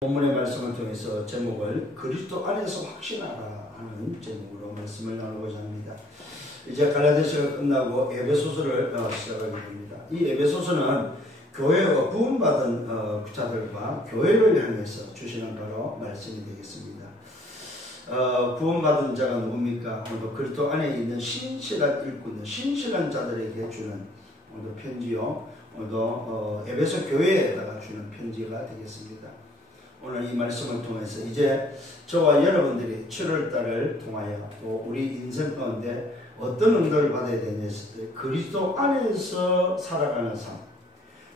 본문의 말씀을 통해서 제목을 그리스도 안에서 확신하라 하는 제목으로 말씀을 나누고자 합니다. 이제 갈라디아서가 끝나고 에베소서를 시작하게 됩니다. 이 에베소서는 교회와 구원받은 자들과 교회를 향해서 주시는 바로 말씀이 되겠습니다. 구원받은 자가 누굽니까? 오늘 그리스도 안에 있는 신실한 일꾼, 신실한 자들에게 주는 오늘 편지요. 오늘도 에베소 교회에다가 주는 편지가 되겠습니다. 오늘 이 말씀을 통해서 이제 저와 여러분들이 7월달을 통하여 또 우리 인생 가운데 어떤 응답을 받아야 되냐 했을 때 그리스도 안에서 살아가는 삶,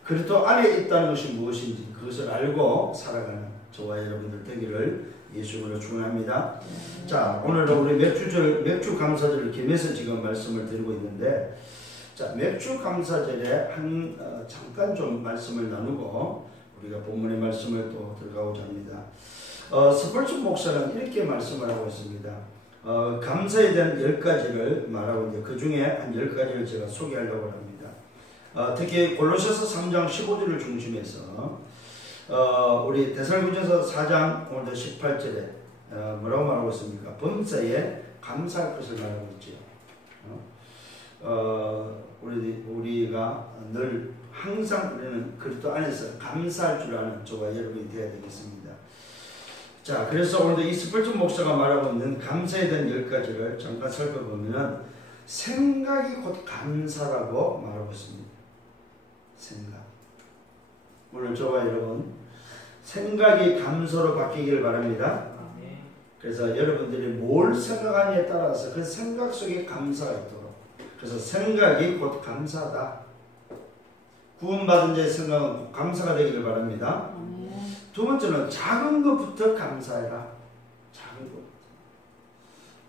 그리스도 안에 있다는 것이 무엇인지 그것을 알고 살아가는 저와 여러분들 되기를 예수님으로 축원합니다. 자, 오늘도 우리 맥주 감사절을 겸해서 지금 말씀을 드리고 있는데, 자, 맥주 감사절에 잠깐 좀 말씀을 나누고 우리가 본문의 말씀을 또 들어가고자 합니다. 스펄전 목사는 이렇게 말씀을 하고 있습니다. 감사에 대한 10가지를 말하고 있는데 그 중에 한 10가지를 제가 소개하려고 합니다. 특히 골로새서 3장 15절을 중심해서 우리 데살로니가서 4장 오늘 18절에 뭐라고 말하고 있습니까? 범사에 감사할 것을 말하고 있죠. 우리가 늘 항상 우리는 그리스도 안에서 감사할 줄 아는 저와 여러분이 되어야 되겠습니다. 자, 그래서 오늘 이 스펄전 목사가 말하고 있는 감사에 대한 10가지를 잠깐 살펴보면 생각이 곧 감사라고 말하고 있습니다. 생각. 오늘 저와 여러분 생각이 감사로 바뀌기를 바랍니다. 그래서 여러분들이 뭘 생각하느냐에 따라서 그 생각 속에 감사가 있도록, 그래서 생각이 곧 감사다. 구원받은 자의 생각은 곧 감사가 되기를 바랍니다. 두 번째는 작은 것부터 감사해라. 작은 것.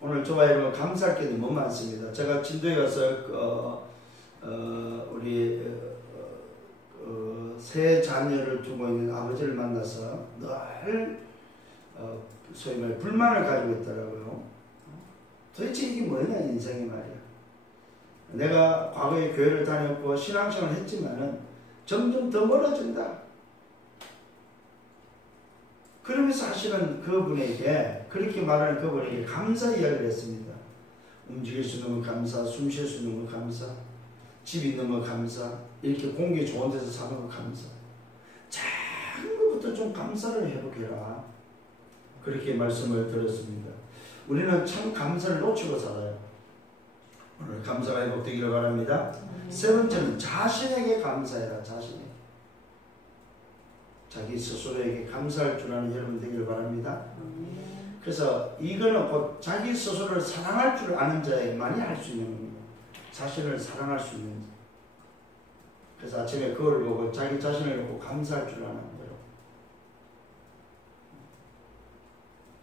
오늘 저와 여러분 감사할 게 너무 많습니다. 제가 진도에 가서 우리 세 자녀를 두고 있는 아버지를 만나서 늘 소위 말해 불만을 가지고 있더라고요. 도대체 이게 뭐냐 인생이 말이야. 내가 과거에 교회를 다녔고 신앙생활을 했지만은 점점 더 멀어진다. 그러면서 사실은 그분에게, 그렇게 말하는 그분에게 감사 이야기를 했습니다. 움직일 수 있는 건 감사, 숨 쉴 수 있는 건 감사, 집 있는 건 감사, 이렇게 공기 좋은 데서 사는 건 감사. 작은 것부터 좀 감사를 해보게라. 그렇게 말씀을 드렸습니다. 우리는 참 감사를 놓치고 살아요. 오늘 감사가 회복되기를 바랍니다. 세 번째는 자신에게 감사해라. 자신에게. 자기 스스로에게 감사할 줄 아는 여러분 되기를 바랍니다. 그래서 이거는 곧 자기 스스로를 사랑할 줄 아는 자에게만이 할 수 있는 겁니다. 자신을 사랑할 수 있는 자. 그래서 아침에 그걸 보고 자기 자신을 보고 감사할 줄 아는 거예요.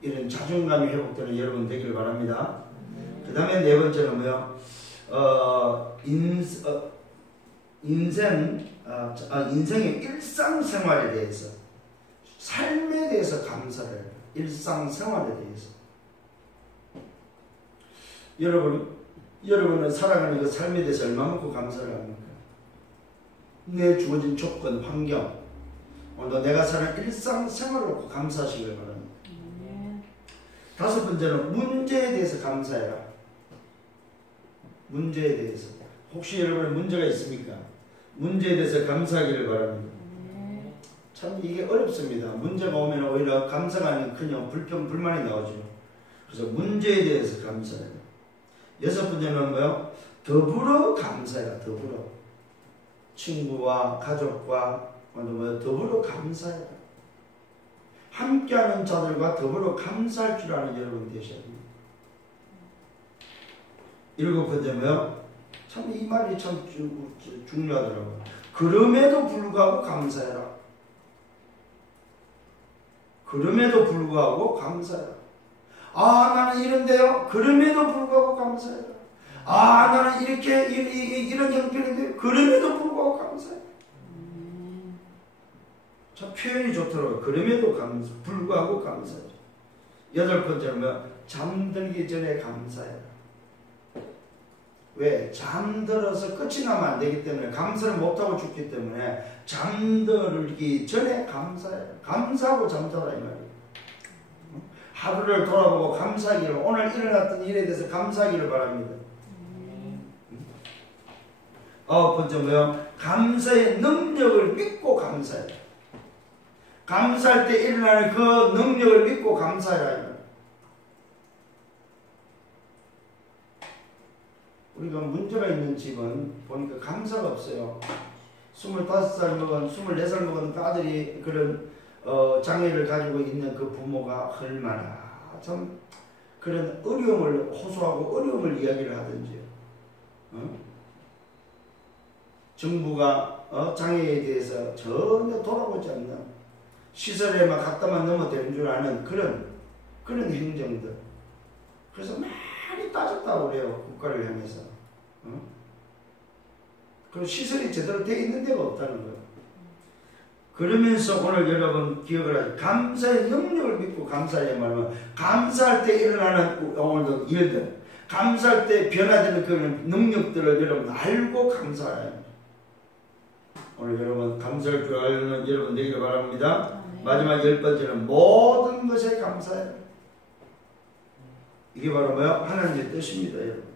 이런 자존감이 회복되는 여러분 되기를 바랍니다. 그 다음에 네 번째는 뭐요? 인생의 일상생활에 대해서, 삶에 대해서 감사를 해요. 일상생활에 대해서. 여러분은 살아가는 그 삶에 대해서 얼마만큼 감사를 합니까? 내 주어진 조건, 환경, 오늘 내가 사는 일상생활을 놓고 감사하시길 바랍니다. 다섯 번째는 문제에 대해서 감사해라. 문제에 대해서. 혹시 여러분의 문제가 있습니까? 문제에 대해서 감사하기를 바랍니다. 참 이게 어렵습니다. 문제가 오면 오히려 감사가 아닌 그냥 불평, 불만이 나오죠. 그래서 문제에 대해서 감사해라. 여섯 번째는 뭐요? 더불어 감사해라. 더불어. 친구와 가족과 더불어 감사해라. 함께하는 자들과 더불어 감사할 줄 아는 여러분 되셔야 됩니다. 일곱 번째면 참 이 말이 참 중요하더라고요. 그럼에도 불구하고 감사해라. 그럼에도 불구하고 감사해라. 아, 나는 이런데요. 그럼에도 불구하고 감사해라. 아, 나는 이런 형편인데 그럼에도 불구하고 감사해라. 참 표현이 좋더라고요. 그럼에도 불구하고 감사해라. 여덟 번째는 잠들기 전에 감사해라. 왜? 잠들어서 끝이 나면 안 되기 때문에, 감사를 못하고 죽기 때문에 잠들기 전에 감사하고 잠자라 이 말이에요. 하루를 돌아보고 감사하기를, 오늘 일어났던 일에 대해서 감사하기를 바랍니다. 아홉 번째 뭐요? 감사의 능력을 믿고 감사해요. 감사할 때 일어나는 그 능력을 믿고 감사해라. 우리가 문제가 있는 집은 보니까 감사가 없어요. 25살 먹은, 24살 먹은 아들이 그런 장애를 가지고 있는 그 부모가 얼마나 참 그런 어려움을 호소하고 어려움을 이야기를 하든지요. 정부가 장애에 대해서 전혀 돌아보지 않는, 시설에만 갖다만 넣으면 되는 줄 아는 그런 행정들. 그래서 많이 따졌다고 그래요. 국가를 향해서. 그리고 시설이 제대로 되어 있는 데가 없다는 거예요. 그러면서 오늘 여러분 기억을 하죠. 감사의 능력을 믿고 감사해야 말하면, 감사할 때 일어나는 오늘도 일들, 감사할 때 변화되는 그런 능력들을 여러분 알고 감사해야 합니다. 오늘 여러분 감사할 줄 알는 여러분 되기를 바랍니다. 마지막 10번째는 모든 것에 감사해요. 이게 바로 뭐요? 하나님의 뜻입니다, 여러분.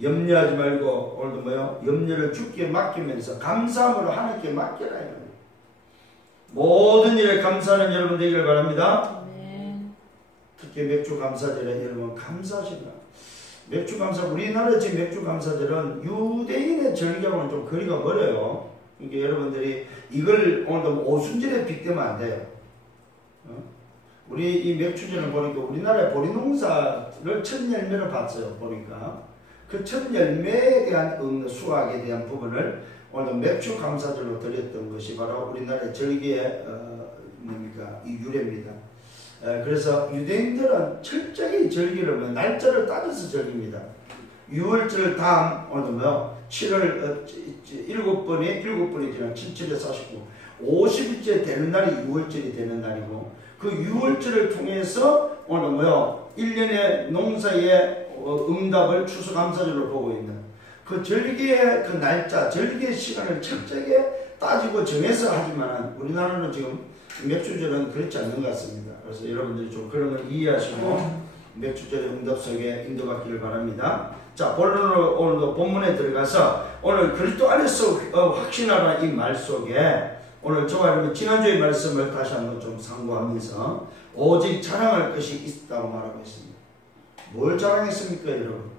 염려하지 말고, 오늘도 뭐요? 염려를 주께 맡기면서 감사함으로 하나님께 맡겨라. 모든 일에 감사하는 여러분 되기를 바랍니다. 특히 맥주 감사절에 여러분 감사하시라. 맥주 감사, 우리나라 지금 맥주 감사절은 유대인의 절기하고는 좀 거리가 멀어요. 그러니까 여러분들이 이걸 오늘도 오순절에 빗대면 안 돼요. 우리 이 맥주전을 보니까 우리나라의 보리농사를 첫 열매를 봤어요. 보니까 그 첫 열매에 대한 수확에 대한 부분을 오늘 맥주 감사절로 드렸던 것이 바로 우리나라의 절기의 이 유래입니다. 그래서 유대인들은 철저히 절기를 날짜를 따져서 절깁니다. 6월절 다음 오늘 뭐요? 7월 7번이 지난 7절에 49 50일째 되는 날이 6월절이 되는 날이고, 그 6월절을 통해서 오늘 뭐요? 1년의 농사의 응답을 추수감사절로 보고 있는 그 절기의 그 날짜, 절기의 시간을 철저하게 따지고 정해서 하지만 우리나라는 지금 맥주절은 그렇지 않는 것 같습니다. 그래서 여러분들이 좀 그런 걸 이해하시고 맥주절의 응답 속에 인도받기를 바랍니다. 자, 본론으로 오늘도 본문에 들어가서 오늘 그리스도 안에서 확신하라 이 말 속에 오늘 저와 여러분 지난주의 말씀을 다시 한번 좀 상고하면서 오직 자랑할 것이 있다고 말하고 있습니다. 뭘 자랑했습니까, 여러분?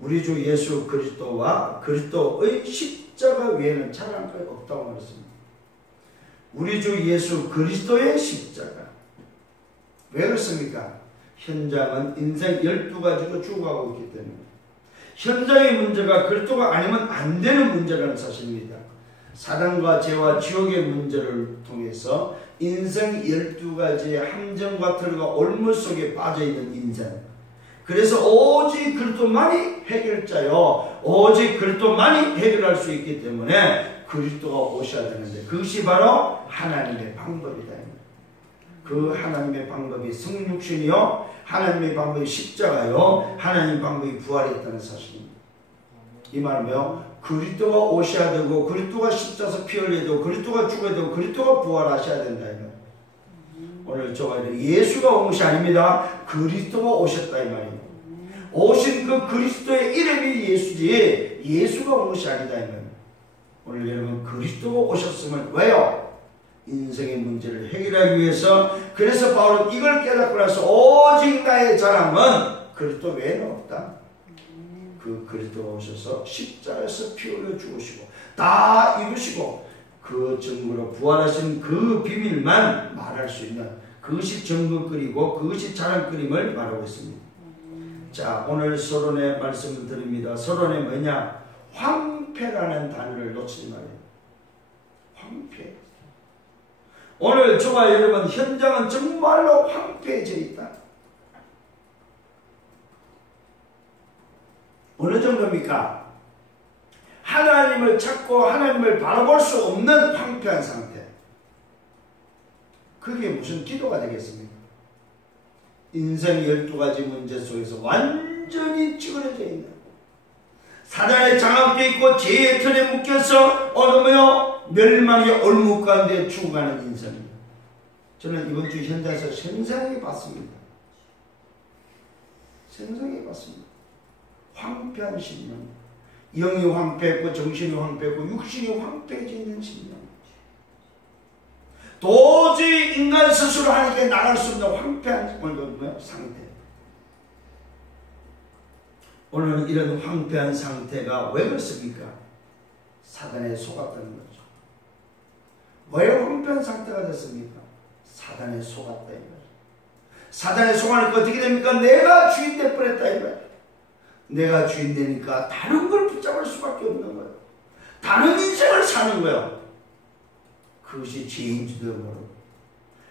우리 주 예수 그리스도와 그리스도의 십자가 외에는 자랑할 것 없다고 말했습니다. 우리 주 예수 그리스도의 십자가. 왜 그렇습니까? 현장은 인생 12가지로 죽어가고 있기 때문에 현장의 문제가 그리스도가 아니면 안 되는 문제라는 사실입니다. 사단과 죄와 지옥의 문제를 통해서 인생 12가지의 함정과 틀과 올무 속에 빠져있는 인생. 그래서 오직 그리스도만이 해결자요, 오직 그리스도만이 해결할 수 있기 때문에 그리스도가 오셔야 되는데, 그것이 바로 하나님의 방법이다. 그 하나님의 방법이 성육신이요, 하나님의 방법이 십자가요, 하나님의 방법이 부활했다는 사실입니다. 이 말은요, 그리스도가 오셔야 되고, 그리스도가 십자가에서 피 흘려야 되고, 그리스도가 죽어야 되고, 그리스도가 부활하셔야 된다. 오늘 저가 예수가 온 것이 아닙니다. 그리스도가 오셨다 이 말이에요. 오신 그 그리스도의 이름이 예수지 예수가 온 것이 아니다 이 말이에요. 오늘 여러분 그리스도가 오셨으면 왜요? 인생의 문제를 해결하기 위해서. 그래서 바울은 이걸 깨닫고 나서 오직 나의 자랑은 그리스도 외에는 없다. 그 그리스도가 오셔서 십자가에서 피 흘려 죽으시고 다 이루시고 그 증거로 부활하신 그 비밀만 말할 수 있는, 그것이 증거거리고 그것이 자랑거림을 말하고 있습니다. 자, 오늘 서론의 말씀을 드립니다. 서론에 뭐냐? 황폐라는 단어를 놓치지 말아요. 황폐. 오늘 저와 여러분 현장은 정말로 황폐해져 있다. 어느 정도입니까? 하나님을 찾고 하나님을 바라볼 수 없는 황폐한 상태. 그게 무슨 기도가 되겠습니까? 인생 12가지 문제 속에서 완전히 찌그러져 있는, 사단의 장악돼 있고 죄의 틀에 묶여서 멸망의 얼룩 가운데 죽어가는 인생입니다. 저는 이번 주 현장에서 생생하게 봤습니다. 생생하게 봤습니다. 황폐한 신령, 영이 황폐했고 정신이 황폐했고 육신이 황폐해져 있는 신령, 도저히 인간 스스로 하니까 나갈 수 없는 황폐한 상태. 오늘은 이런 황폐한 상태가 왜 그렇습니까? 사단에 속았다는 거죠. 왜 황폐한 상태가 됐습니까? 사단에 속았다 이 말이에요. 사단에 속아니까 어떻게 됩니까? 내가 주인 될 뻔했다 이 말이에요. 내가 주인 되니까 다른 걸 붙잡을 수밖에 없는 거예요. 다른 인생을 사는 거예요. 그것이 죄인 줄도 모르고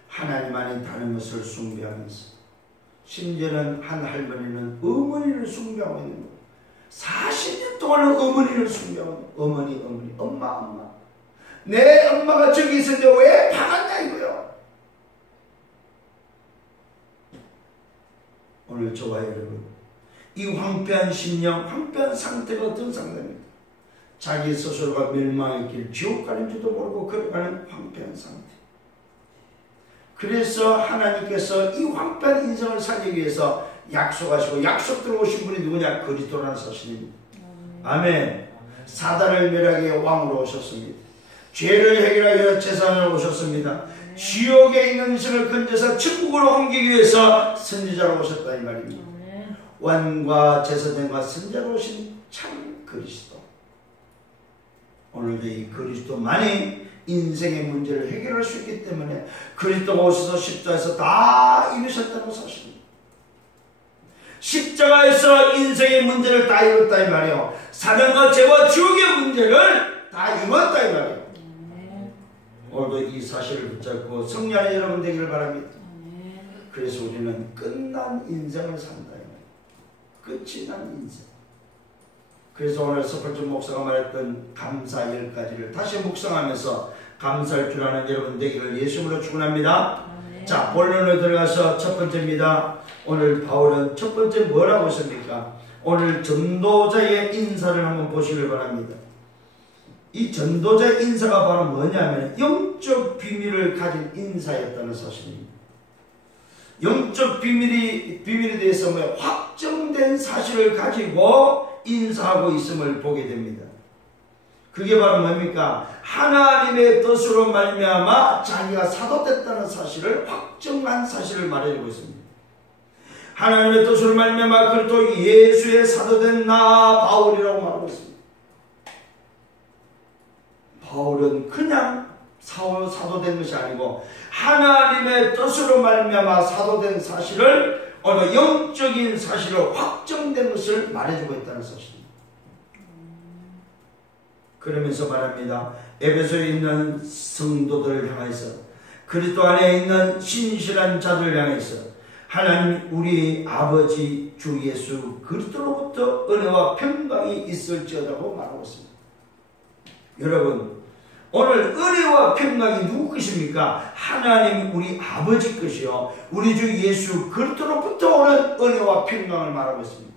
하나님 아닌 다른 것을 숭배하면서, 심지어는 한 할머니는 어머니를 숭배하고 있는 거예요. 40년 동안은 어머니를 숭배하고, 어머니, 엄마. 내 엄마가 저기 있었는데 왜 박았냐 이거요. 오늘 저와 여러분, 이 황폐한 심령, 황폐한 상태가 어떤 상태입니까? 자기 스스로가 멸망의 길, 지옥 가는 줄도 모르고 걸어가는 황폐한 상태. 그래서 하나님께서 이 황폐한 인생을 살리기 위해서 약속하시고, 약속 들어오신 분이 누구냐? 그리스도라는 사실입니다. 아멘. 사단을 멸하기 위해 왕으로 오셨습니다. 죄를 해결하기 위해 제사장으로 오셨습니다. 지옥에 있는 인생을 건져서 천국으로 옮기기 위해서 선지자로 오셨다 이 말입니다. 왕과 제사장과 선지자로 오신 참 그리스도. 오늘도 이 그리스도만이 인생의 문제를 해결할 수 있기 때문에 그리스도가 오셔서 십자가에서 다 이루셨다는 사실입니다. 십자가에서 인생의 문제를 다 이뤘다 이 말이에요. 사단과 죄와 지옥의 문제를 다 이뤘다 이 말이에요. 오늘도 이 사실을 붙잡고 성령의 여러분 되기를 바랍니다. 그래서 우리는 끝난 인생을 산다 이 말이에요. 끝이 난 인생. 그래서 오늘 서펄준 목사가 말했던 감사 10가지를 다시 묵상하면서 감사할 줄 아는 여러분 되기를 예수님으로 축원합니다. 자, 본론으로 들어가서 첫 번째입니다. 오늘 바울은 첫 번째 뭐라고 했습니까? 오늘 전도자의 인사를 한번 보시길 바랍니다. 이 전도자의 인사가 바로 뭐냐면 영적 비밀을 가진 인사였다는 사실입니다. 영적 비밀에 대해서 확정된 사실을 가지고 인사하고 있음을 보게 됩니다. 그게 바로 뭡니까? 하나님의 뜻으로 말미암아 자기가 사도됐다는 사실을, 확정한 사실을 말해주고 있습니다. 하나님의 뜻으로 말미암아 그리스도 예수의 사도된 나 바울이라고 말하고 있습니다. 바울은 그냥 사도된 것이 아니고 하나님의 뜻으로 말미암아 사도된 사실을, 어느 영적인 사실로 확정된 것을 말해주고 있다는 사실입니다. 그러면서 말합니다. 에베소에 있는 성도들을 향해서, 그리스도 안에 있는 신실한 자들을 향해서 하나님 우리 아버지 주 예수 그리스도로부터 은혜와 평강이 있을지어다고 말하고 있습니다. 여러분, 오늘 은혜와 평강이 누구 것입니까? 하나님 우리 아버지 것이요, 우리 주 예수 그리스도로부터 오는 은혜와 평강을 말하고 있습니다.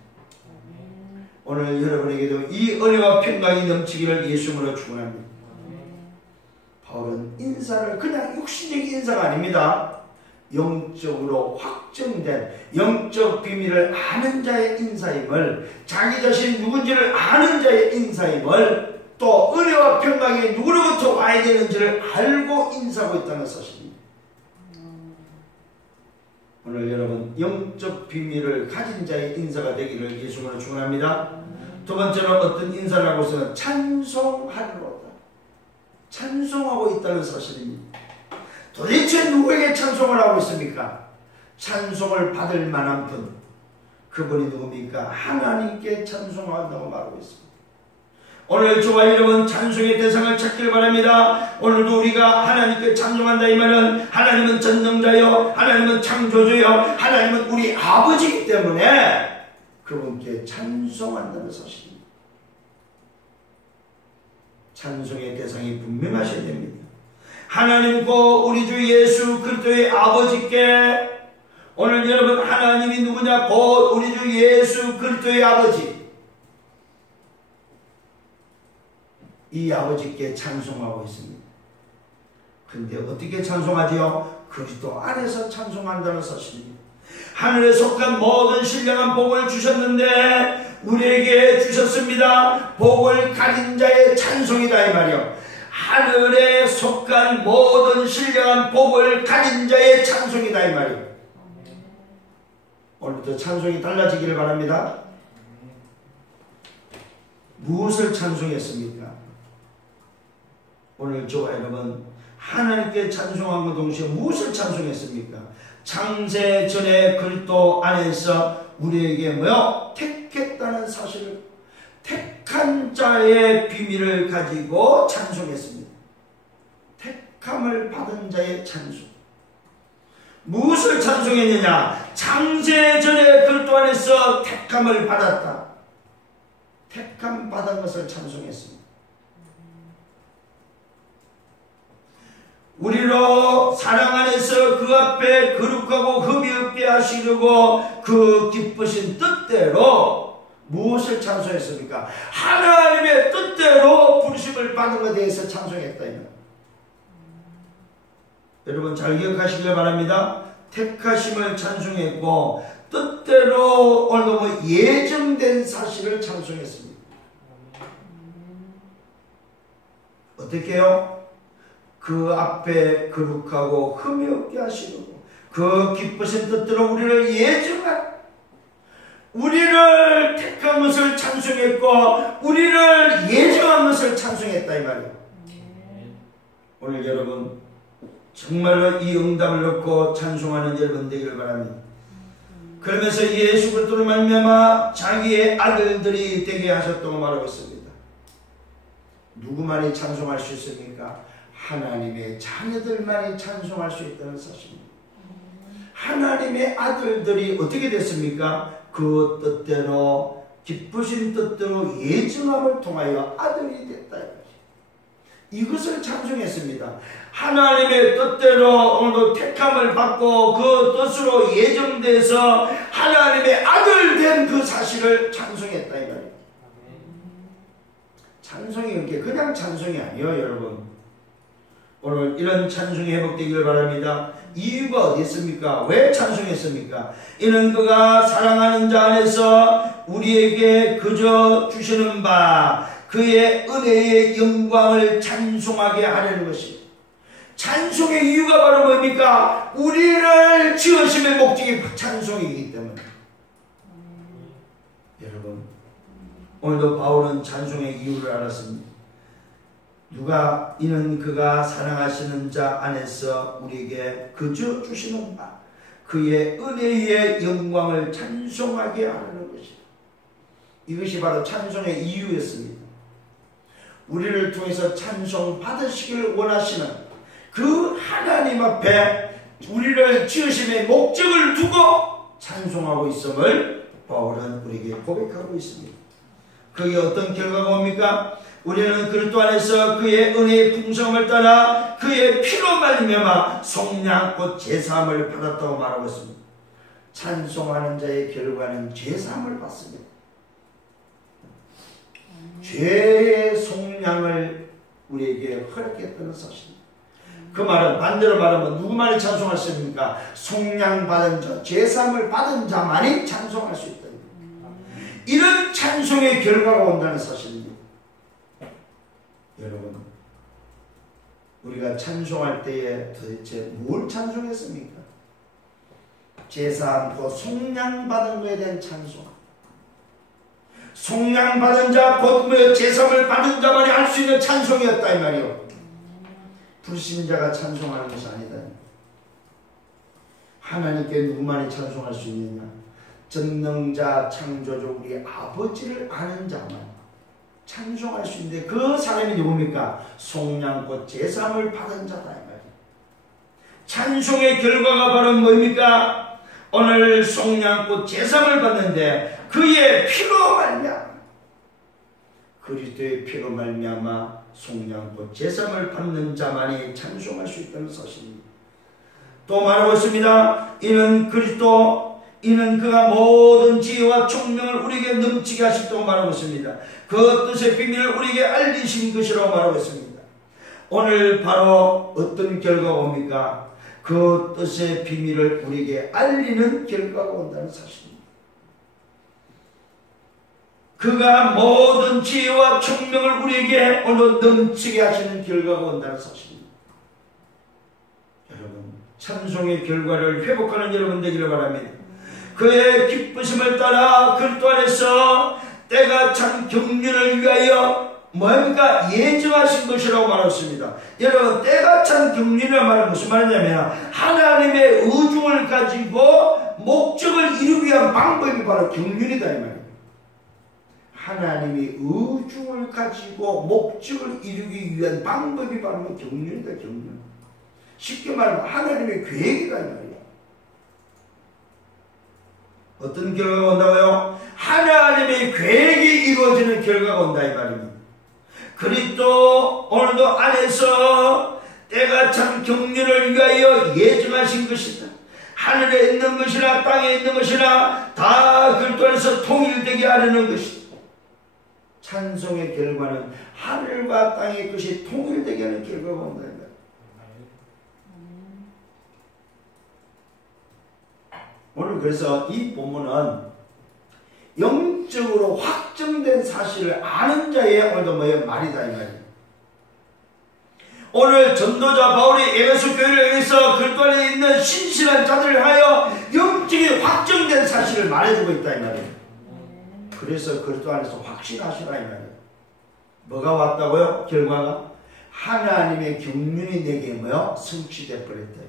오늘 여러분에게도 이 은혜와 평강이 넘치기를 예수님으로 축원합니다. 바울은 인사를 그냥 육신적인 인사가 아닙니다. 영적으로 확정된 영적 비밀을 아는 자의 인사임을, 자기 자신이 누군지를 아는 자의 인사임을, 또 은혜와 평강이 누구로부터 와야 되는지를 알고 인사하고 있다는 사실입니다. 오늘 여러분 영적 비밀을 가진 자의 인사가 되기를 예수님으로 축원합니다. 두 번째로 어떤 인사를 하고 있으면 찬송하리로다. 찬송하고 있다는 사실입니다. 도대체 누구에게 찬송을 하고 있습니까? 찬송을 받을 만한 분, 그분이 누굽니까? 하나님께 찬송한다고 말하고 있습니다. 오늘 저와 여러분 찬송의 대상을 찾기를 바랍니다. 오늘도 우리가 하나님께 찬송한다 이 말은 하나님은 전능자요, 하나님은 창조주요, 하나님은 우리 아버지이기 때문에 그분께 찬송한다는 사실입니다. 찬송의 대상이 분명하셔야 됩니다. 하나님과 우리 주 예수 그리스도의 아버지께 오늘 여러분, 하나님이 누구냐? 곧 우리 주 예수 그리스도의 아버지. 이 아버지께 찬송하고 있습니다. 근데 어떻게 찬송하지요? 그리스도 안에서 찬송한다는 사실입니다. 하늘에 속한 모든 신령한 복을 주셨는데 우리에게 주셨습니다. 복을 가진 자의 찬송이다 이 말이요. 하늘에 속한 모든 신령한 복을 가진 자의 찬송이다 이 말이요. 오늘부터 찬송이 달라지기를 바랍니다. 무엇을 찬송했습니까? 오늘 저와 여러분, 하나님께 찬송함과 동시에 무엇을 찬송했습니까? 창세 전에 그리스도 안에서 우리에게 뭐요? 택했다는 사실을, 택한 자의 비밀을 가지고 찬송했습니다. 택함을 받은 자의 찬송. 무엇을 찬송했느냐? 창세 전에 그리스도 안에서 택함을 받았다. 택함 받은 것을 찬송했습니다. 우리로 사랑 안에서 그 앞에 거룩하고 흠이 없게 하시려고 그 기쁘신 뜻대로 무엇을 찬송했습니까? 하나님의 뜻대로 부르심을 받은 것에 대해서 찬송했다. 여러분 잘 기억하시길 바랍니다. 택하심을 찬송했고 뜻대로 오늘도 뭐 예정된 사실을 찬송했습니다. 어떻게 해요? 그 앞에 거룩하고 흠이 없게 하시고 그 기쁘신 뜻대로 우리를 예정한, 우리를 택한 것을 찬송했고 우리를 예정한 것을 찬송했다 이 말이에요. 오늘 여러분 정말로 이 응답을 얻고 찬송하는 여러분 되기를 바랍니다. 그러면서 예수 그리스도로 말미암아 자기의 아들들이 되게 하셨다고 말하고 있습니다. 누구만이 찬송할 수 있습니까? 하나님의 자녀들만이 찬송할 수 있다는 사실입니다. 하나님의 아들들이 어떻게 됐습니까? 그 뜻대로, 기쁘신 뜻대로 예정함을 통하여 아들이 됐다. 이것을 찬송했습니다. 하나님의 뜻대로 오늘도 택함을 받고 그 뜻으로 예정돼서 하나님의 아들 된 그 사실을 찬송했다 이 말이에요. 찬송이 이렇게 그냥 찬송이 아니에요 여러분. 오늘 이런 찬송이 회복되기를 바랍니다. 이유가 어디 있습니까? 왜 찬송했습니까? 이는 그가 사랑하는 자 안에서 우리에게 그저 주시는 바 그의 은혜의 영광을 찬송하게 하려는 것입니다. 찬송의 이유가 바로 뭡니까? 우리를 지으심의 목적이 찬송이기 때문에. 여러분 오늘도 바울은 찬송의 이유를 알았습니다. 누가 이는 그가 사랑하시는 자 안에서 우리에게 그저 주시는 바 그의 은혜의 영광을 찬송하게 하려는 것입니다. 이것이 바로 찬송의 이유였습니다. 우리를 통해서 찬송 받으시길 원하시는 그 하나님 앞에 우리를 지으심의 목적을 두고 찬송하고 있음을 바울은 우리에게 고백하고 있습니다. 그게 어떤 결과가 옵니까? 우리는 그리스도 안에서 그의 은혜의 풍성을 따라 그의 피로 말미암아 속량꽃 제사함을 받았다고 말하고 있습니다. 찬송하는 자의 결과는 제사함을 받습니다. 죄의 속량을 우리에게 허락했다는 사실입니다. 그 말은 반대로 말하면 누구만이 찬송할 수 있습니까? 속량받은 자, 제사함을 받은 자만이 찬송할 수 있다. 이런 찬송의 결과가 온다는 사실입니다. 여러분 우리가 찬송할 때에 도대체 뭘 찬송했습니까? 제사함, 그 속량받은 것에 대한 찬송. 속량받은 자, 곧 제사함을 받은 자만이 할 수 있는 찬송이었다 이 말이요. 불신자가 찬송하는 것이 아니다. 하나님께 누구만이 찬송할 수 있느냐? 전능자 창조주 우리 아버지를 아는 자만 찬송할 수 있는데 그 사람이 누굽니까? 속량꽃 제사함을 받은 자다 이 말이에요. 찬송의 결과가 바로 뭡니까? 오늘 속량꽃 제사함을 받는데 그의 피로 말미암아, 그리스도의 피로 말미암아 속량꽃 제사함을 받는 자만이 찬송할 수 있다는 사실입니다. 또 말하고 있습니다. 이는 그리스도, 이는 그가 모든 지혜와 총명을 우리에게 넘치게 하셨다고 말하고 있습니다. 그 뜻의 비밀을 우리에게 알리신 것이라고 말하고 있습니다. 오늘 바로 어떤 결과가 옵니까? 그 뜻의 비밀을 우리에게 알리는 결과가 온다는 사실입니다. 그가 모든 지혜와 총명을 우리에게 오늘 넘치게 하시는 결과가 온다는 사실입니다. 여러분, 찬송의 결과를 회복하는 여러분 되기를 바랍니다. 그의 기쁘심을 따라 그리스도 안에서 때가 찬 경륜을 위하여 뭡니까? 예정하신 것이라고 말했습니다. 여러분, 때가 찬 경륜이라는 말은 무슨 말이냐면 하나님의 의중을 가지고 목적을 이루기 위한 방법이 바로 경륜이다 이 말입니다. 하나님의 의중을 가지고 목적을 이루기 위한 방법이 바로 경륜이다. 경륜. 쉽게 말하면 하나님의 계획이다 이 말이에요. 어떤 결과가 온다고요? 하나님의 계획이 이루어지는 결과가 온다 이 말입니다. 그리스도 오늘도 안에서 때가 참 경륜을 위하여 예정하신 것이다. 하늘에 있는 것이나 땅에 있는 것이나 다 그리스도 안에서 통일되게 하려는 것이다. 찬송의 결과는 하늘과 땅의 것이 통일되게 하는 결과가 온다 이 말입니다. 오늘 그래서 이 본문은 영적으로 확정된 사실을 아는 자의 오늘도 말이다 이 말이에요. 오늘 전도자 바울이 에베소 교회를 향해서 그리스도 안에 있는 신실한 자들을 하여 영적인 확정된 사실을 말해주고 있다 이 말이에요. 그래서 그리스도 안에서 확신하시라 이 말이에요. 뭐가 왔다고요? 결과가 하나님의 경륜이 내게 성취되어 버렸다.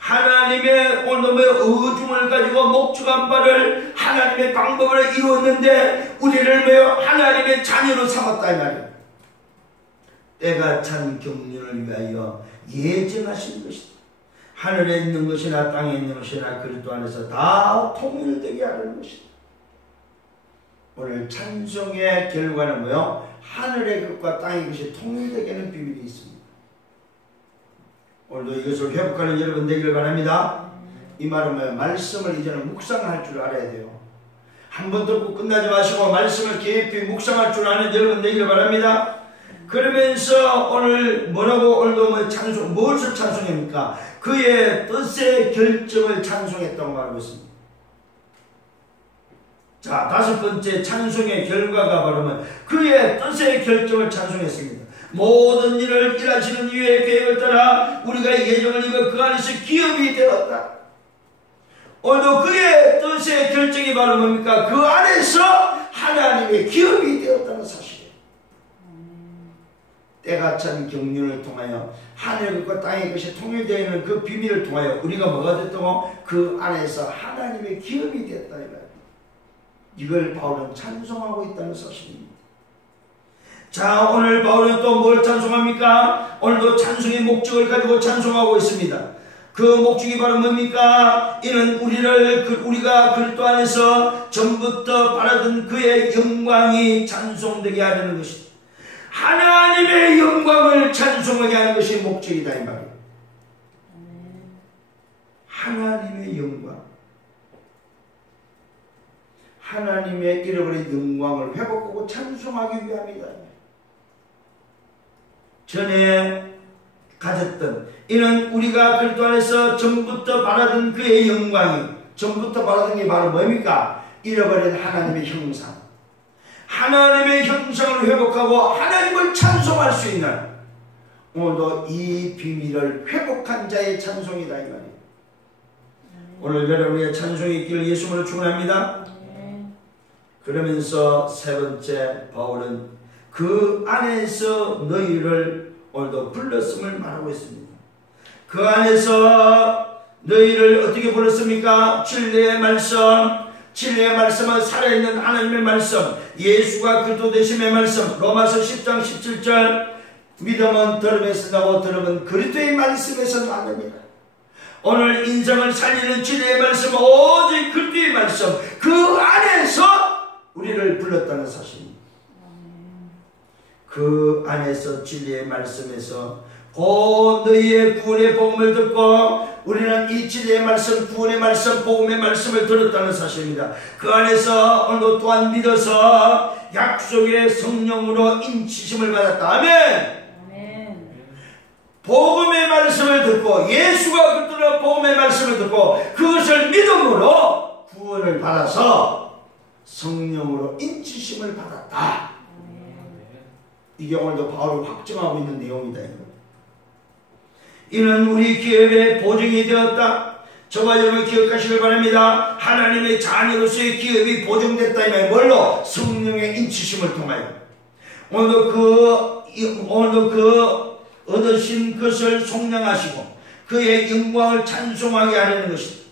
하나님의 오늘 의중을 가지고 목적한 바를 하나님의 방법으로 이루었는데 우리를 하나님의 자녀로 삼았다 이 말이에요. 때가 찬 경륜을 위하여 예정하신 것이다. 하늘에 있는 것이나 땅에 있는 것이나 그리스도 안에서 다 통일되게 하는 것이다. 오늘 찬송의 결과는 하늘의 것과 땅의 것이 통일되게 하는 비밀이 있습니다. 오늘도 이것을 회복하는 여러분 되기를 바랍니다. 이 말은 말씀을 이제는 묵상할 줄 알아야 돼요. 한 번 듣고 끝나지 마시고 말씀을 깊이 묵상할 줄 아는 여러분 되기를 바랍니다. 그러면서 오늘 뭐라고 오늘도 찬송, 무엇을 찬송합니까? 그의 뜻의 결정을 찬송했다고 말하고 있습니다. 자, 다섯 번째 찬송의 결과가 바로 그의 뜻의 결정을 찬송했습니다. 모든 일을 일하시는 이유의 계획을 따라 우리가 예정을 입어 그 안에서 기업이 되었다. 오늘도 그의 뜻의 결정이 바로 뭡니까? 그 안에서 하나님의 기업이 되었다는 사실이에요. 때가 찬 경륜을 통하여 하늘의 것과 땅의 것이 통일되어 있는 그 비밀을 통하여 우리가 뭐가 됐다고? 그 안에서 하나님의 기업이 되었다. 이걸 바울은 찬송하고 있다는 사실입니다. 자, 오늘 바울은 또 뭘 찬송합니까? 오늘도 찬송의 목적을 가지고 찬송하고 있습니다. 그 목적이 바로 뭡니까? 이는 우리가 그리스도 안에서 전부터 바라던 그의 영광이 찬송되게 하려는 것이다. 하나님의 영광을 찬송하게 하는 것이 목적이다 이 말이에요. 하나님의 영광, 하나님의 잃어버린 영광을 회복하고 찬송하기 위함이다. 전에 가졌던 이는 우리가 그리스도 안에서 전부터 바라던 그의 영광이, 전부터 바라던 게 바로 뭡니까? 잃어버린 하나님의 형상, 하나님의 형상을 회복하고 하나님을 찬송할 수 있는 오늘도 이 비밀을 회복한 자의 찬송이다 이 말이에요. 오늘 여러분의 찬송이 있기를 예수님으로 축원합니다. 그러면서 세 번째 바울은 그 안에서 너희를 오늘도 불렀음을 말하고 있습니다. 그 안에서 너희를 어떻게 불렀습니까? 진리의 말씀, 진리의 말씀은 살아있는 하나님의 말씀, 예수가 그리스도 되심의 말씀, 로마서 10장 17절 믿음은 들음에서 나고 들음은 그리스도의 말씀에서 나옵니다. 오늘 인생을 살리는 진리의 말씀, 오직 그리스도의 말씀, 그 안에서 우리를 불렀다는 사실입니다. 그 안에서 진리의 말씀에서 곧 너희의 구원의 복음을 듣고 우리는 이 진리의 말씀, 구원의 말씀, 복음의 말씀을 들었다는 사실입니다. 그 안에서 오늘도 또한 믿어서 약속의 성령으로 인치심을 받았다. 아멘. 복음의 말씀을 듣고 예수가 붙들어 복음의 말씀을 듣고 그것을 믿음으로 구원을 받아서 성령으로 인치심을 받았다. 이게 오늘도 바울이 확증하고 있는 내용이다. 이는 우리 기업의 보증이 되었다. 저와 여러분 기억하시길 바랍니다. 하나님의 자녀로서의 기업이 보증됐다. 이 말 뭘로? 성령의 인치심을 통하여. 오늘도 그 얻으신 것을 속량하시고 그의 영광을 찬송하게 하려는 것입니다.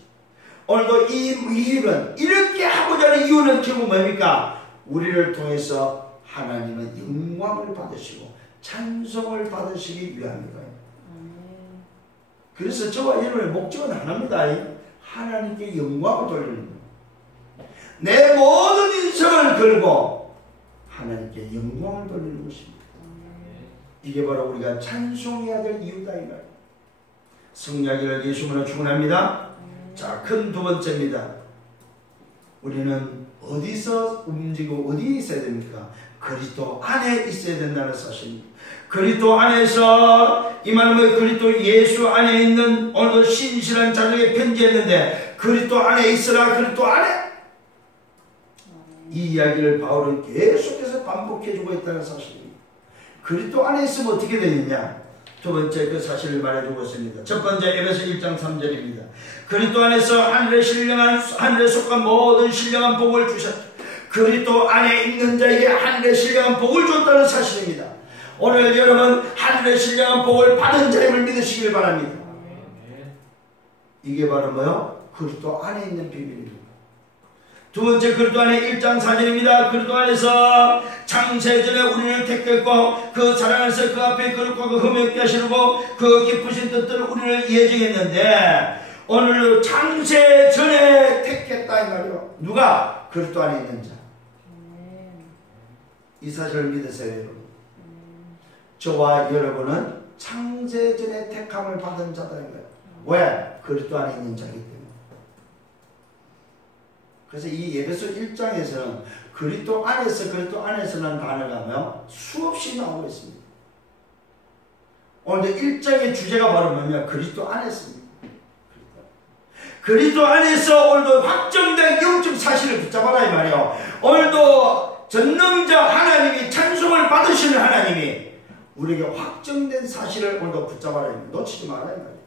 오늘도 이 일은 이렇게 하고자 하는 이유는 결국 뭡니까? 우리를 통해서 하나님은 영광을 받으시고 찬송을 받으시기 위함이다. 그래서 저와 여러분의 목적은 하나입니다. 하나님께 영광을 돌리는 것. 내 모든 인생을 걸고 하나님께 영광을 돌리는 것입니다. 이게 바로 우리가 찬송해야 될 이유다 이 말이에요. 성령을 예수님으로 축원합니다. 자, 큰 두 번째입니다. 우리는 어디서 움직이고 어디에 있어야 됩니까? 그리스도 안에 있어야 된다는 사실입니다. 그리스도 안에서 이 말은 그리스도 예수 안에 있는 오늘도 신실한 자들에게 편지했는데 그리스도 안에 있으라. 그리스도 안에 이 이야기를 바울은 계속해서 반복해주고 있다는 사실입니다. 그리스도 안에 있으면 어떻게 되느냐? 두 번째 그 사실을 말해주고 있습니다. 첫 번째 에베소 1장 3절입니다. 그리스도 안에서 하늘에 속한 모든 신령한 복을 주셨다. 그리스도 안에 있는 자에게 하늘의 신령한 복을 줬다는 사실입니다. 오늘 여러분 하늘의 신령한 복을 받은 자임을 믿으시길 바랍니다. 이게 바로 뭐요? 그리스도 안에 있는 비밀입니다. 두 번째 그리스도 안에 1장 4절입니다. 그리스도 안에서 창세전에 우리를 택했고 그 사랑 안에서 그 앞에 거룩하고 그 흠없게 하시려고 그 깊으신 뜻대로 우리를 예정했는데 오늘 창세전에 택했다 이 말이요. 누가? 그리스도 안에 있는 자. 이 사실을 믿으세요 여러분. 저와 여러분은 창세전에 택함을 받은 자다 이 말이에요. 왜? 그리스도 안에 있는 자이기 때문에. 그래서 이 에베소 1장에서는 그리스도 안에서라는 단어가 수없이 나오고 있습니다. 오늘 1장의 주제가 바로 뭐냐? 그리스도 안에서입니다. 그리스도 안에서 오늘도 확정된 영적 사실을 붙잡아라 이 말이에요. 오늘도 전능자 하나님이 찬송을 받으시는 하나님이 우리에게 확정된 사실을 오늘도 붙잡아라 이 말이에요. 놓치지 말아야 이 말이에요.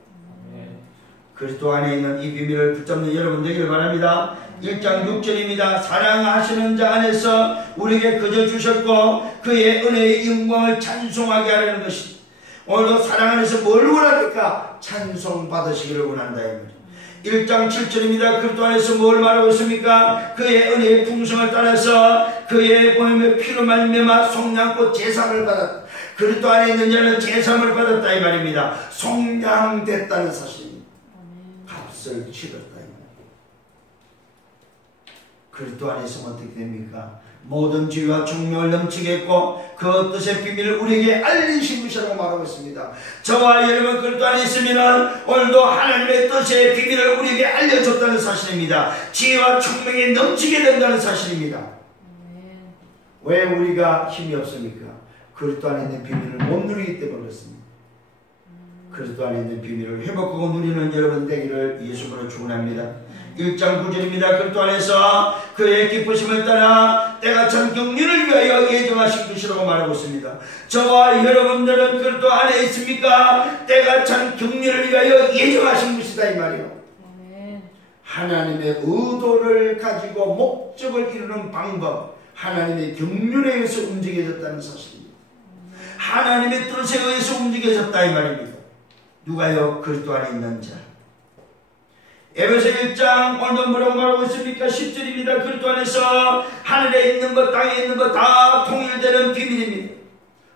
그리스도 안에 있는 이 비밀을 붙잡는 여러분 되기를 바랍니다. 1장 6절입니다. 사랑하시는 자 안에서 우리에게 거저 주셨고 그의 은혜의 영광을 찬송하게 하려는 것입니다. 오늘도 사랑 안에서 뭘 원합니까? 찬송 받으시기를 원한다. 1장 7절입니다. 그리스도 안에서 뭘 말하고 있습니까? 그의 은혜의 풍성을 따라서 그의 보임의 피로 말미암아 속량고 제사를 받았다. 그리스도 안에 있는 자는 제사를 받았다 이 말입니다. 속량됐다는 사실입니다. 값을 치렀다. 그리스도 안에 있으면 어떻게 됩니까? 모든 지혜와 총명을 넘치게 했고 그 뜻의 비밀을 우리에게 알리신 것이라고 말하고 있습니다. 저와 여러분 그리스도 안에 있으면 오늘도 하나님의 뜻의 비밀을 우리에게 알려줬다는 사실입니다. 지혜와 총명이 넘치게 된다는 사실입니다. 왜 우리가 힘이 없습니까? 그리스도 안에 있는 비밀을 못 누리기 때문에 그렇습니다. 그리스도 안에 있는 비밀을 회복하고 누리는 여러분 되기를 예수님으로 축원합니다. 1장 9절입니다. 그리스도 안에서 그의 기쁘심을 따라 때가 참 경륜을 위하여 예정하신 것이라고 말하고 있습니다. 저와 여러분들은 그리스도 안에 있습니까? 때가 참 경륜을 위하여 예정하신 것이다 이 말이에요. 하나님의 의도를 가지고 목적을 이루는 방법, 하나님의 경륜에 의해서 움직여졌다는 사실입니다. 하나님의 뜻에 의해서 움직여졌다 이 말입니다. 누가요? 그리스도 안에 있는 자. 에베소 1장 오늘도 뭐라고 말하고 있습니까? 10절입니다. 그리스도 안에서 하늘에 있는 것 땅에 있는 것 다 통일되는 비밀입니다.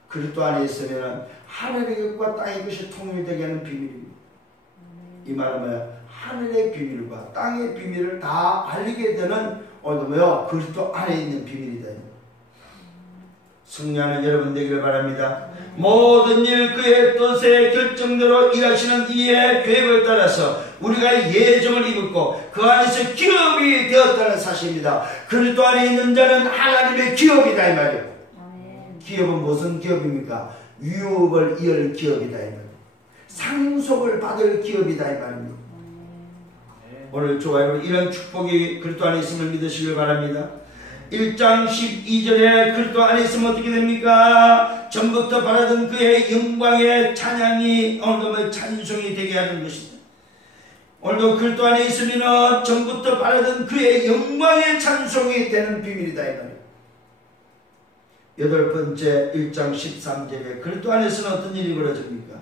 그리스도 안에 있으면 하늘의 것과 땅의 것이 통일되게 하는 비밀입니다. 이 말은 뭐야? 하늘의 비밀과 땅의 비밀을 다 알리게 되는 오늘도 뭐요? 그리스도 안에 있는 비밀이다. 승리하는 여러분 되기를 바랍니다. 모든 일 그의 뜻의 결정대로 일하시는 이의 계획을 따라서 우리가 예정을 입었고 그 안에서 기업이 되었다는 사실입니다. 그리스도 안에 있는 자는 하나님의 기업이다 이 말이에요. 기업은 무슨 기업입니까? 유업을 이을 기업이다 이 말이에요. 상속을 받을 기업이다 이 말입니다. 오늘 좋아요. 이런 축복이 그리스도 안에 있음을 믿으시길 바랍니다. 1장 12절에 그리스도 안에 있으면 어떻게 됩니까? 전부터 바라던 그의 영광의 찬양이 오늘도 찬송이 되게 하는 것입니다. 오늘도 그리스도 안에 있으면 전부터 바라던 그의 영광의 찬송이 되는 비밀이다 이 말이에요. 여덟 번째 1장 13절에 그리스도 안에서는 어떤 일이 벌어집니까?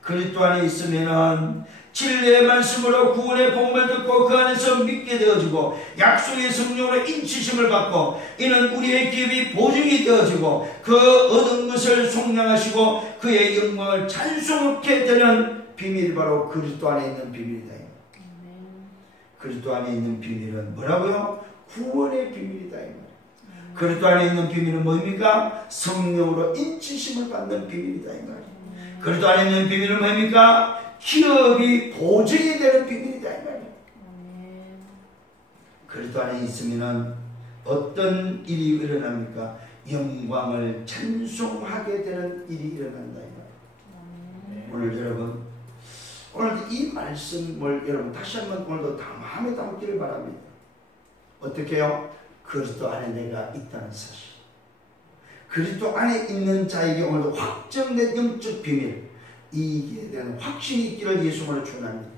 그리스도 안에 있으면 진리의 말씀으로 구원의 복음을 듣고 그 안에서 믿게 되어지고 약속의 성령으로 인치심을 받고 이는 우리의 기업이 보증이 되어지고 그 얻은 것을 속량하시고 그의 영광을 찬송하게 되는 비밀이 바로 그리스도 안에 있는 비밀이다. 그리스도 안에 있는 비밀은 뭐라고요? 구원의 비밀이다. 그리스도 안에 있는 비밀은 뭡니까? 성령으로 인치심을 받는 비밀이다. 그리스도 안에 있는 비밀은 뭡니까? 기업이 보증이 되는 비밀이다 이 말이에요. 그리스도 안에 있으면 어떤 일이 일어납니까? 영광을 찬송하게 되는 일이 일어난다 이 말이에요. 오늘 여러분 오늘 이 말씀을 여러분 다시 한번 오늘도 다 마음에 담기를 바랍니다. 어떻게 해요? 그리스도 안에 내가 있다는 사실. 그리스도 안에 있는 자에게 오늘도 확정된 영적 비밀 이게 대한 확신이 있기를 예수님으로 축원합니다.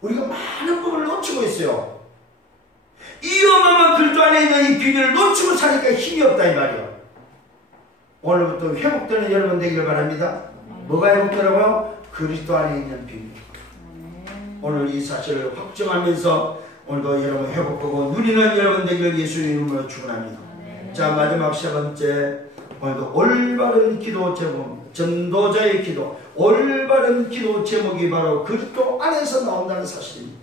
우리가 많은 부분을 놓치고 있어요. 이 어마어마한 그리스도 안에 있는 이 비밀을 놓치고 사니까 힘이 없다 이 말이에요. 오늘부터 회복되는 여러분 되기를 바랍니다. 뭐가 회복되라고요? 그리스도 안에 있는 비밀. 오늘 이 사실을 확정하면서 오늘도 여러분 회복하고 누리는 여러분 되기를 예수의 이름으로 축원합니다. 자, 마지막 세 번째 오늘도 올바른 기도 제목 전도자의 기도, 올바른 기도 제목이 바로 그리스도 안에서 나온다는 사실입니다.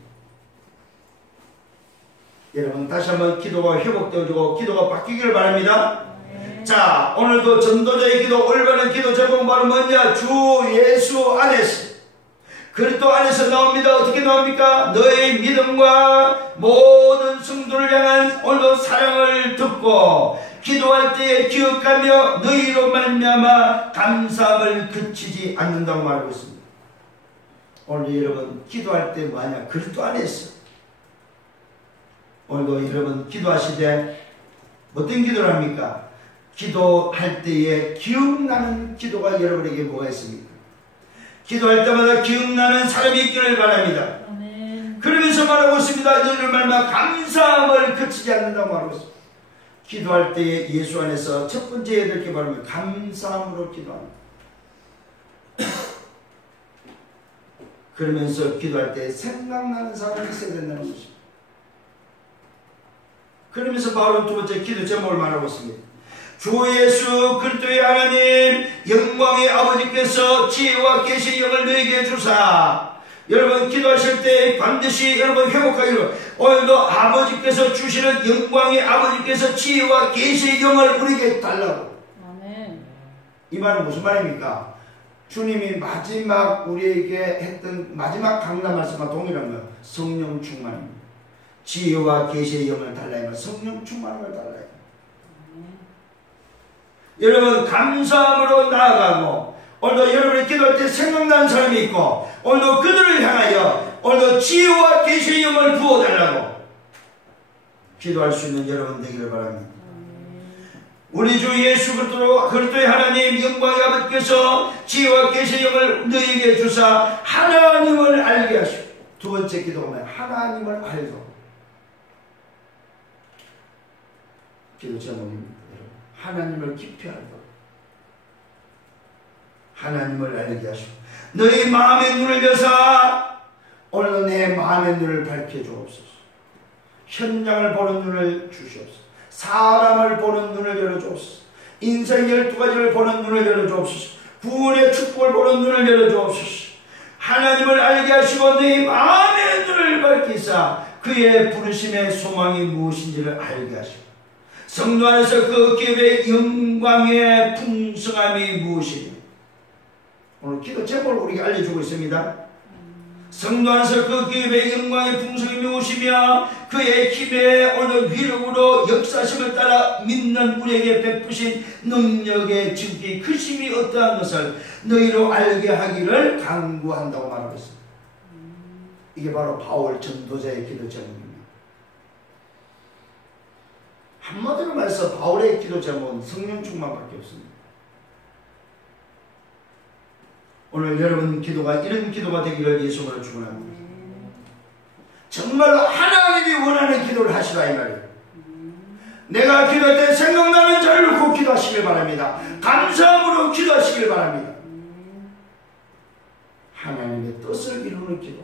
여러분 다시 한번 기도가 회복되어지고 기도가 바뀌기를 바랍니다. 자, 오늘도 전도자의 기도, 올바른 기도 제목은 바로 뭐냐? 주 예수 안에서 그리스도 안에서 나옵니다. 어떻게 나옵니까? 너의 믿음과 모든 성도를 향한 오늘도 사랑을 듣고 기도할 때에 기억하며 너희로 말미암아 감사함을 그치지 않는다고 말하고 있습니다. 오늘 여러분 기도할 때 뭐하냐? 그리스도 안에서 오늘도 여러분 기도하시되 어떤 기도를 합니까? 기도할 때에 기억나는 기도가 여러분에게 뭐가 있습니까? 기도할 때마다 기억나는 사람이 있기를 바랍니다. 아멘. 그러면서 말하고 있습니다. 너희를 말미암아 감사함을 그치지 않는다고 말하고 있습니다. 기도할 때에 예수 안에서 첫 번째 해야 될 게 바로 감사함으로 기도합니다. 그러면서 기도할 때 생각나는 사람이 있어야 된다는 것입니다. 그러면서 바울은 두 번째 기도 제목을 말하고 있습니다. 주 예수 그리스도의 하나님 영광의 아버지께서 지혜와 계시의 영을 너에게 주사. 여러분 기도하실 때 반드시 여러분 회복하기로 오늘도 아버지께서 주시는 영광의 아버지께서 지혜와 계시의 영을 우리에게 달라고. 아멘. 이 말은 무슨 말입니까? 주님이 마지막 우리에게 했던 마지막 강단 말씀과 동일한 거예요. 성령 충만입니다. 지혜와 계시의 영을 달라야 성령 충만을 달라야. 여러분 감사함으로 나아가고 오늘도 여러분이 기도할 때 생각나는 사람이 있고 오늘도 그들을 향하여 오늘도 지혜와 계시의 영을 부어달라고 기도할 수 있는 여러분 되기를 바랍니다. 우리 주 예수 그리스도의 하나님 영광의 아버지께서 지혜와 계시의 영을 너희에게 주사 하나님을 알게 하시고 두 번째 기도가 하나님을 알고 기도 제목입니다. 하나님을 깊이 알고 하나님을 알게 하시고 너희 마음의 눈을 여사 오늘 내 마음의 눈을 밝혀주옵소서. 현장을 보는 눈을 주시옵소서. 사람을 보는 눈을 열어주옵소서. 인생 12가지를 보는 눈을 열어주옵소서. 구원의 축복을 보는 눈을 열어주옵소서. 하나님을 알게 하시고 너희 마음의 눈을 밝히사 그의 부르심의 소망이 무엇인지를 알게 하시고 성도 안에서 그 기업의 영광의 풍성함이 무엇이냐? 오늘 기도 제목을 우리가 알려주고 있습니다. 성도 안에서 그 기업의 영광의 풍성함이 무엇이며 그의 힘의 오늘 위력으로 역사심을 따라 믿는 우리에게 베푸신 능력의 증기 그 힘이 어떠한 것을 너희로 알게 하기를 간구한다고 말하고 있습니다. 이게 바로 바울 전도자의 기도 제목입니다. 한마디로 말해서 바울의 기도 제목은 성령 충만밖에 없습니다. 오늘 여러분 기도가 이런 기도가 되기를 예수님으로 축원합니다. 정말로 하나님이 원하는 기도를 하시라 이 말이에요. 내가 기도할 때 생각나는 자를 놓고 기도하시길 바랍니다. 감사함으로 기도하시길 바랍니다. 하나님의 뜻을 이루는 기도,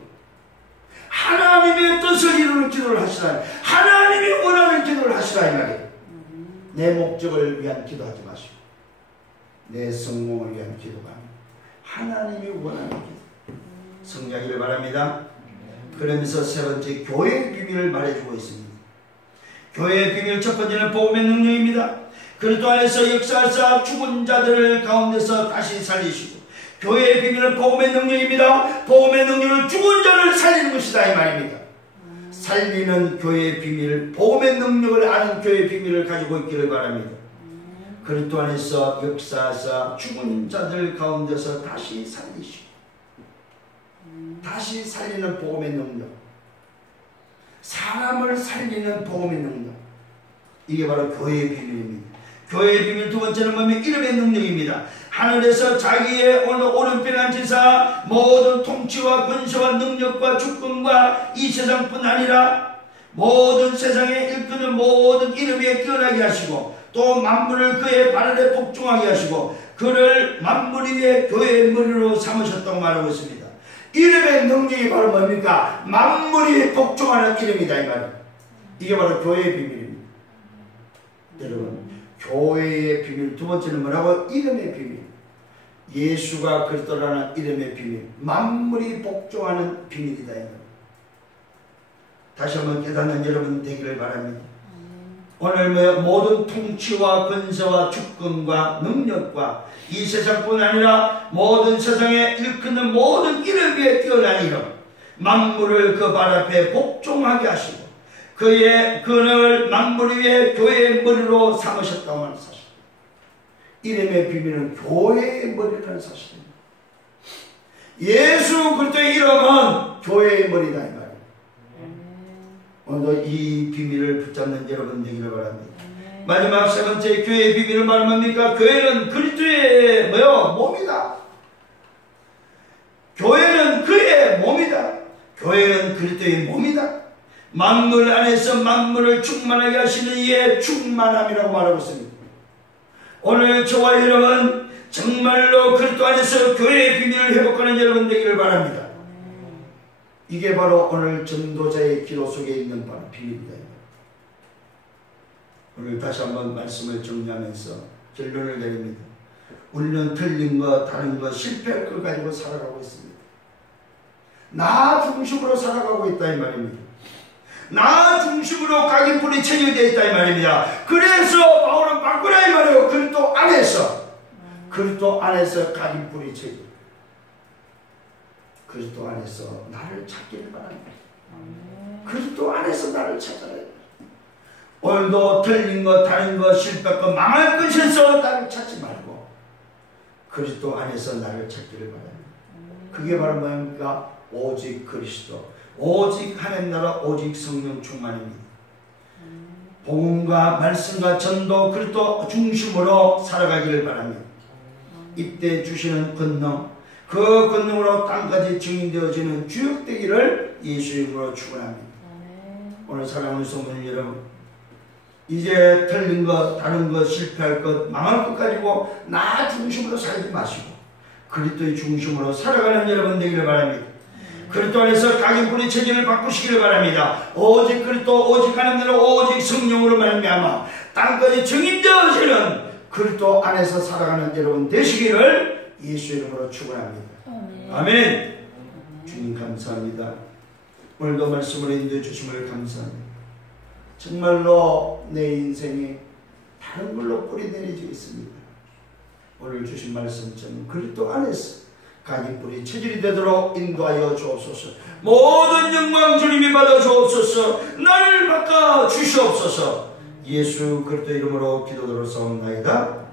하나님의 뜻을 이루는 기도를 하시라. 하나님이 원하는 기도를 하시라 이 말이에요. 내 목적을 위한 기도하지 마시고 내 성공을 위한 기도가 하나님이 원하는 기도 성장하기를 바랍니다. 그러면서 세 번째 교회의 비밀을 말해주고 있습니다. 교회의 비밀 첫 번째는 복음의 능력입니다. 그리스도 안에서 역사하사 죽은 자들을 가운데서 다시 살리시고, 교회의 비밀은 복음의 능력입니다. 복음의 능력은 죽은 자를 살리는 것이다 이 말입니다. 살리는 교회의 비밀, 복음의 능력을 아는 교회의 비밀을 가지고 있기를 바랍니다. 그리스도 안에서 역사하사 죽은 자들 가운데서 다시 살리시고, 다시 살리는 복음의 능력, 사람을 살리는 복음의 능력, 이게 바로 교회의 비밀입니다. 교회의 비밀 두 번째는 뭐냐면 이름의 능력입니다. 하늘에서 자기의 오른편에 앉으사 모든 통치와 권세와 능력과 주권과 이 세상뿐 아니라 모든 세상에 일컫는 모든 이름에 뛰어나게 하시고, 또 만물을 그의 발 아래 복종하게 하시고 그를 만물 위에 교회의 머리로 삼으셨다고 말하고 있습니다. 이름의 능력이 바로 뭡니까? 만물이 복종하는 이름이다 이 말이에요. 이게 바로 교회의 비밀입니다. 여러분, 교회의 비밀 두 번째는 뭐라고? 이름의 비밀. 예수가 그리스도라는 이름의 비밀, 만물이 복종하는 비밀이다 이 말이에요. 다시 한번 깨닫는 여러분 되기를 바랍니다. 오늘 모든 통치와 권세와 주권과 능력과 이 세상뿐 아니라 모든 세상에 일컫는 모든 이름 위에 뛰어난 이름, 만물을 그 발 앞에 복종하게 하시고 그를 만물 위에 교회의 머리로 삼으셨다고 하는 사실, 이름의 비밀은 교회의 머리라는 사실입니다. 예수 그리스도의 이름은 교회의 머리다 이 말이에요. 오늘도 이 비밀을 붙잡는 여러분 되기를 바랍니다. 마지막 세 번째 교회의 비밀은 바로 뭡니까? 교회는 그리스도의 몸이다. 교회는 그의 몸이다. 교회는 그리스도의 몸이다. 만물 안에서 만물을 충만하게 하시는 이의 충만함이라고 말하고 있습니다. 오늘 저와 여러분 정말로 그리스도 안에서 교회의 비밀을 회복하는 여러분 되기를 바랍니다. 이게 바로 오늘 전도자의 기도 속에 있는 바로 비밀입니다. 오늘 다시 한번 말씀을 정리하면서 결론을 내립니다. 우리는 틀린 것, 다른 것, 실패할 걸 가지고 살아가고 있습니다. 나 중심으로 살아가고 있다 이 말입니다. 나 중심으로 각인뿔이 체질되어 있다 이 말입니다. 그래서 바울은 바꾸라 이 말이에요. 그리스도 안에서 각인뿔이 체질, 그리스도 안에서 나를 찾기를 바랍니다. 그리스도 안에서 나를 찾아야 돼. 오늘도 틀린 것, 다른 것, 실패할 것, 망할 것에서 나를 찾지 말고 그리스도 안에서 나를 찾기를 바랍니다. 그게 바로 뭡니까? 오직 그리스도, 오직 하나님 나라, 오직 성령 충만입니다. 복음과 말씀과 전도, 그리스도 중심으로 살아가기를 바랍니다. 이때 주시는 권능, 그 권능으로 땅까지 증인되어지는 주역되기를 예수 이름으로 축원합니다. 오늘 사랑하는 성도 여러분, 이제 틀린 것, 다른 것, 실패할 것, 망할 것 가지고 나 중심으로 살지 마시고 그리스도의 중심으로 살아가는 여러분 되기를 바랍니다. 그리스도 안에서 각인뿔의 체질을 바꾸시기를 바랍니다. 오직 그리스도, 오직 하나님으로, 오직 성령으로 말미암아 땅까지 증인되어지는 그리스도 안에서 살아가는 여러분 되시기를 예수 이름으로 축원합니다. 아멘. 주님 감사합니다. 오늘도 말씀으로 인도해 주심을 감사합니다. 정말로 내 인생에 다른 걸로 뿌리 내리져 있습니다. 오늘 주신 말씀처럼 그리스도 안에서 각이 뿌리 체질이 되도록 인도하여 주옵소서. 모든 영광 주님이 받아 주옵소서. 나를 바꿔 주시옵소서. 예수 그리스도 이름으로 기도드렸사옵나이다.